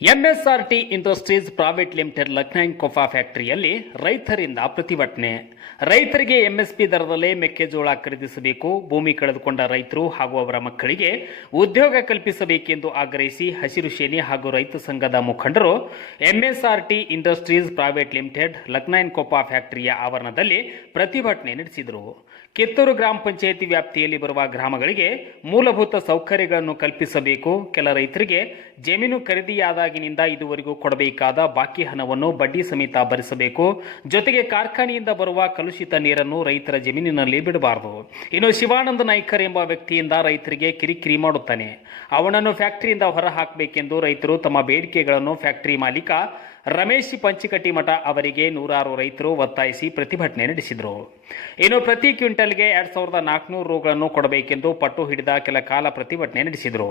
ಎಂಎಸ್ಆರ್ಟಿ industries private Limited ಲಕ್ನಾಯ್ ಕೊಫಾ ಫ್ಯಾಕ್ಟರಿಯಲ್ಲಿ ರೈತರಿಂದ ಪ್ರತಿಭಟನೆ. ರೈತರಿಗೆ ಎಂಎಸ್ಪಿ ದರದಲ್ಲೇ ಮೆಕ್ಕೆಜೋಳ ಖರೀದಿಸಬೇಕು, ಭೂಮಿ ಕಳೆದುಕೊಂಡ ರೈತರು ಹಾಗೂ ಅವರ ಮಕ್ಕಳಿಗೆ ಉದ್ಯೋಗ ಕಲ್ಪಿಸಬೇಕೆಂದು ಆಗ್ರಹಿಸಿ ಹಸಿರು ಸೇನೆ ಹಾಗೂ ರೈತ ಸಂಘದ ಮುಖಂಡರು ಎಂಎಸ್ಆರ್ಟಿ ಇಂಡಸ್ಟ್ರೀಸ್ ಪ್ರೈವೇಟ್ ಲಿಮಿಟೆಡ್ ಲಕ್ನೈನ್ ಕೊಫಾ ಫ್ಯಾಕ್ಟರಿಯ ಆವರಣದಲ್ಲಿ ಪ್ರತಿಭಟನೆ ನಡೆಸಿದರು. ಕಿತ್ತೂರು ಗ್ರಾಮ ಪಂಚಾಯಿತಿ ವ್ಯಾಪ್ತಿಯಲ್ಲಿ ಬರುವ ಗ್ರಾಮಗಳಿಗೆ ಮೂಲಭೂತ ಸೌಕರ್ಯಗಳನ್ನು ಕಲ್ಪಿಸಬೇಕು. ಕೆಲ ರೈತರಿಗೆ ಜಮೀನು ಖರೀದಿಯಾದಾಗಿನಿಂದ ಇದುವರೆಗೂ ಕೊಡಬೇಕಾದ ಬಾಕಿ ಹಣವನ್ನು ಬಡ್ಡಿ ಸಮೇತ ಭರಿಸಬೇಕು. ಜೊತೆಗೆ ಕಾರ್ಖಾನೆಯಿಂದ ಬರುವ ಕಲುಷಿತ ನೀರನ್ನು ರೈತರ ಜಮೀನಿನಲ್ಲಿ ಬಿಡಬಾರದು. ಇನ್ನು ಶಿವಾನಂದ ನಾಯ್ಕರ್ ಎಂಬ ವ್ಯಕ್ತಿಯಿಂದ ರೈತರಿಗೆ ಕಿರಿಕಿರಿ ಮಾಡುತ್ತಾನೆ. ಅವನನ್ನು ಫ್ಯಾಕ್ಟರಿಯಿಂದ ಹೊರಹಾಕಬೇಕೆಂದು ರೈತರು ತಮ್ಮ ಬೇಡಿಕೆಗಳನ್ನು ಫ್ಯಾಕ್ಟರಿ ಮಾಲೀಕ ರಮೇಶ್ ಪಂಚಿಕಟ್ಟಿಮಠ ಅವರಿಗೆ ನೂರಾರು ರೈತರು ಒತ್ತಾಯಿಸಿ ಪ್ರತಿಭಟನೆ ನಡೆಸಿದರು. ಇನ್ನು ಪ್ರತಿ ಕ್ವಿಂಟಲ್ಗೆ ಎರಡು ಸಾವಿರದ ನಾಲ್ಕುನೂರು ರೂಗಳನ್ನು ಕೊಡಬೇಕೆಂದು ಪಟ್ಟು ಹಿಡಿದ ಕೆಲ ಕಾಲ ಪ್ರತಿಭಟನೆ ನಡೆಸಿದರು.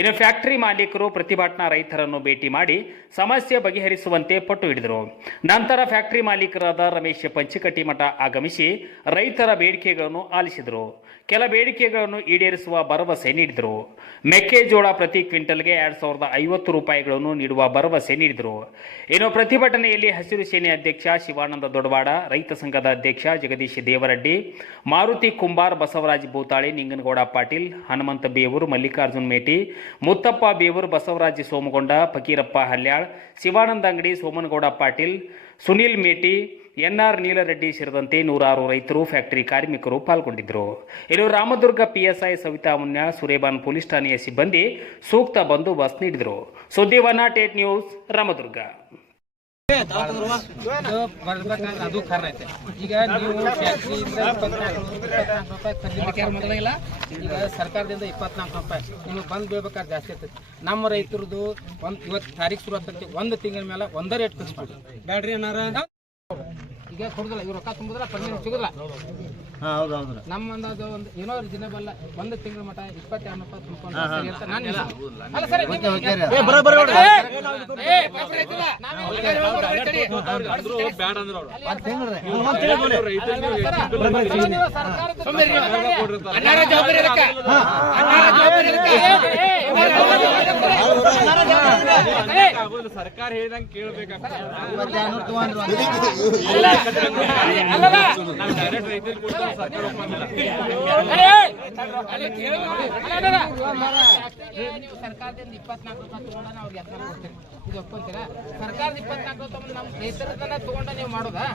ಇನ್ನು ಫ್ಯಾಕ್ಟರಿ ಮಾಲೀಕರು ಪ್ರತಿಭಟನಾ ರೈತರನ್ನು ಭೇಟಿ ಮಾಡಿ ಸಮಸ್ಯೆ ಬಗೆಹರಿಸುವಂತೆ ಪಟ್ಟು ಹಿಡಿದರು. ನಂತರ ಫ್ಯಾಕ್ಟರಿ ಮಾಲೀಕರಾದ ರಮೇಶ್ ಪಂಚಿಕಟ್ಟಿಮಠ ಆಗಮಿಸಿ ರೈತರ ಬೇಡಿಕೆಗಳನ್ನು ಆಲಿಸಿದರು. ಕೆಲ ಬೇಡಿಕೆಗಳನ್ನು ಈಡೇರಿಸುವ ಭರವಸೆ ನೀಡಿದರು. ಮೆಕ್ಕೆಜೋಳ ಪ್ರತಿ ಕ್ವಿಂಟಲ್ಗೆ ಎರಡು ಸಾವಿರದ ಐವತ್ತು ರೂಪಾಯಿಗಳನ್ನು ನೀಡುವ ಭರವಸೆ ನೀಡಿದರು. ಇನ್ನು ಪ್ರತಿಭಟನೆಯಲ್ಲಿ ಹಸಿರು ಸೇನೆ ಅಧ್ಯಕ್ಷ ಶಿವಾನಂದ ದೊಡವಾಡ, ರೈತ ಸಂಘದ ಅಧ್ಯಕ್ಷ ಜಗದೀಶ್ ದೇವರಡ್ಡಿ, ಮಾರುತಿ ಕುಂಬಾರ್ ಬಸವರಾಜ್ ಭೂತಾಳಿ, ನಿಂಗನಗೌಡ ಪಾಟೀಲ್, ಹನುಮಂತ ಬೇವೂರು, ಮಲ್ಲಿಕಾರ್ಜುನ್ ಮೇಟಿ, ಮುತ್ತಪ್ಪ ಬೇವೂರು ಬಸವರಾಜ್ ಸೋಮಗೊಂಡ, ಫಕೀರಪ್ಪ ಹಲ್ಯಾಳ್, ಶಿವಾನಂದ ಅಂಗಡಿ ಸೋಮನಗೌಡ ಪಾಟೀಲ್, ಸುನೀಲ್ ಮೇಟಿ ಎನ್ಆರ್ ನೀಲರೆಡ್ಡಿ ಸೇರಿದಂತೆ ನೂರಾರು ರೈತರು ಫ್ಯಾಕ್ಟರಿ ಕಾರ್ಮಿಕರು ಪಾಲ್ಗೊಂಡಿದ್ದರು. ಇನ್ನು ರಾಮದುರ್ಗ ಪಿಎಸ್ಐ ಸವಿತಾ ಮುನ್ನ ಸುರೇಬಾನ್ ಪೊಲೀಸ್ ಠಾಣೆಯ ಸಿಬ್ಬಂದಿ ಸೂಕ್ತ ಬಂದೋಬಸ್ತ್ ನೀಡಿದರು. ಸುದ್ದಿವನ್ನ ಟೇಟ್ ನ್ಯೂಸ್, ರಾಮದುರ್ಗ. ಅದು ಖರ್ನ ಐತೆ ಈಗ ನೀವು ಖರೀದಿ ಈಗ ಸರ್ಕಾರದಿಂದ ಇಪ್ಪತ್ನಾಲ್ಕು ರೂಪಾಯಿ ನಿಮಗೆ ಬಂದು ಬೀಳ್ಬೇಕಾದ್ರೆ ಜಾಸ್ತಿ ಆಗ್ತೈತಿ ನಮ್ಮ ರೈತರದು ಒಂದು ಇವತ್ತು ತಾರೀಕು ಶುರು ಆಗ್ತೈತಿ. ಒಂದು ತಿಂಗಳ ಮೇಲೆ ಒಂದೇ ರೇಟ್ ಮಾಡಿ ಬ್ಯಾಡ್ರಿ ಏನಾರ ಈಗ ಕೊಡುದಿಲ್ಲ ಇವ್ರು ರೊಕ್ಕ ತುಂಬುದಿಲ್ಲ ಪರ್ಮಿಷನ್ ಸಿಗುದಿಲ್ಲ ನಮ್ಮ ಒಂದು ಅದು ಒಂದು ಏನೋ ಒಂದು ತಿಂಗಳ ಮಟ ಇಪ್ಪತ್ತೆರಡು ರೂಪಾಯಿ ತುಂಬ್ಕೊಂಡು ಸರಿ ಅಂತ ನಾನು ಇಲ್ಲ. ಅಲ್ಲ ಸರ್ ನೀವು- ಏ, ಏ, ಪಾಪ. ನಾವೇ ಸರ್ಕಾರ ಒಪ್ಪಂಗಿಲ್ಲ ನೀವು ಸರ್ಕಾರದಿಂದ ಇಪ್ಪತ್ನಾಲ್ಕು ರೂಪಾಯಿ ತಗೊಂಡ ಅವ್ರಿಗೆ ಹದಿನಾರು ಕೊಡ್ತೀರಿ ಇದು ಒಪ್ಕೊಂತೀರಾ ಸರ್ಕಾರದ ಇಪ್ಪತ್ನಾಲ್ಕು ರೂಪಾಯಿ ನಮ್ಮ ರೈತರದನ್ನ ತಗೊಂಡ ನೀವು ಮಾಡೋದಾ?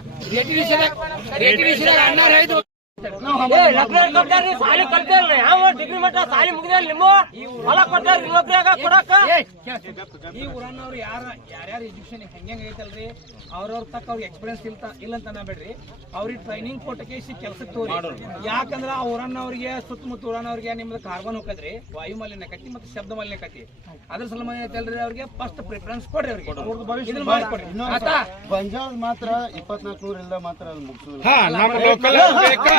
ಅಣ್ಣ ರೈತರು ರೇಟಿ ಅಣ್ಣಾರ ಹೇಳಿದ್ರು ಸಾಲಿ ಡಿಗ್ರಿ ಮಟ್ಟ ಸಾಲಿ ಮುಗಿದ ನಿಮ್ಮ ಹೊಲ ಕೊಟ್ಟಾರ ನೌಕರಿಯಾಗ ಕೊಡಕ ಈ ಊರನ್ನವ್ರು ಯಾರ ಯಾರ್ಯಾರ ಎಜುಕೇಶನ್ ಹೆಂಗೆ ಐತಲ್ರಿ ಅವ್ರವ್ರ ತಕ್ಕ ಅವ್ರಿಗೆ ಎಕ್ಸ್ಪೀರಿಯನ್ಸ್ ಇಲ್ಲ ಇಲ್ಲ ಅಂತ ಅನ್ನಬೇಡ್ರಿ ಅವ್ರಿಗೆ ಟ್ರೈನಿಂಗ್ ಕೊಟ್ಟಕ್ಕೆ ಕೆಲಸಕ್ಕೆ ತೋರಿ ಯಾಕಂದ್ರ ಆ ಊರನ್ನವ್ರಿಗೆ ಸುತ್ತಮುತ್ತ ಊರನ್ನವ್ರಿಗೆ ನಿಮ್ದು ಕಾರ್ಬನ್ ಹೋಗದ್ರಿ ವಾಯು ಮಾಲಿನ್ಯ ಕತಿ ಮತ್ತೆ ಶಬ್ದ ಮಾಲಿನ್ಯ ಕತ್ತಿ ಅದ್ರ ಸಲುವಾಗಿ ಐತಲ್ರಿ ಅವ್ರಿಗೆ ಫಸ್ಟ್ ಪ್ರಿಫರೆನ್ಸ್ ಕೊಡ್ರಿ ಅವ್ರಿಗೆ ಮಾಡ್ಕೊಡ್ರಿ ಪಂಜಾಬ್ ಮಾತ್ರ ಇಪ್ಪತ್ನಾಲ್ಕು ನೂರ ಇಲ್ಲ ಮಾತ್ರ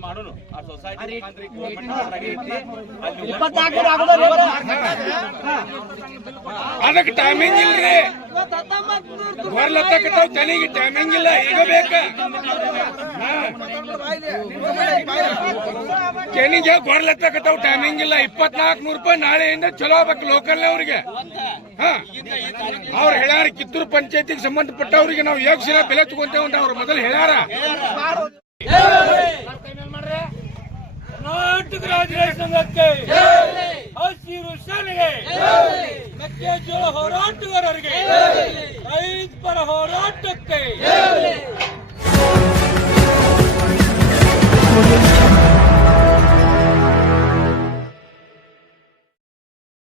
ಮಾಡೋಣ ಆ ಸೊಸೈಟಿ ಅದಕ್ಕೆ ಟೈಮಿಂಗ್ ಇಲ್ರಿ. ಬರ್ಲತ್ತಕ್ಕಂತಾವ್ ತಲೆಗೆ ಟೈಮಿಂಗ್ ಇಲ್ಲ ಈಗ ಬೇಕ. ಕೆನಿಗೆ ಬರ್ಲತ್ತಕ್ಕಂತಾವ್ ಟೈಮಿಂಗ್ ಇಲ್ಲ. ಇಪ್ಪತ್ನಾಲ್ಕು ನೂರು ರೂಪಾಯಿ ನಾಳೆಯಿಂದ ಚಲೋ ಆಗ್ಬೇಕು ಲೋಕಲ್ ಅವ್ರಿಗೆ. ಹಾ. ಅವ್ರು ಹೇಳ್ಯಾರ ಕಿತ್ತೂರು ಪಂಚಾಯತಿಗೆ ಸಂಬಂಧಪಟ್ಟವ್ರಿಗೆ ನಾವು ಯೋಗ ಬೆಲೆ ತಗೊಂತೇವೆ ಅಂತ ಅವ್ರು ಮೊದಲು ಹೇಳ್ಯಾರ. ರಾಜ್ಯ ಸಂಘಕ್ಕೆ ಹಸಿರು ಸೇನೆಗೆ ಮೆಕ್ಕೆಜೋಳ ಹೋರಾಟಗಾರರಿಗೆ ರೈತ ಪರ ಹೋರಾಟಕ್ಕೆ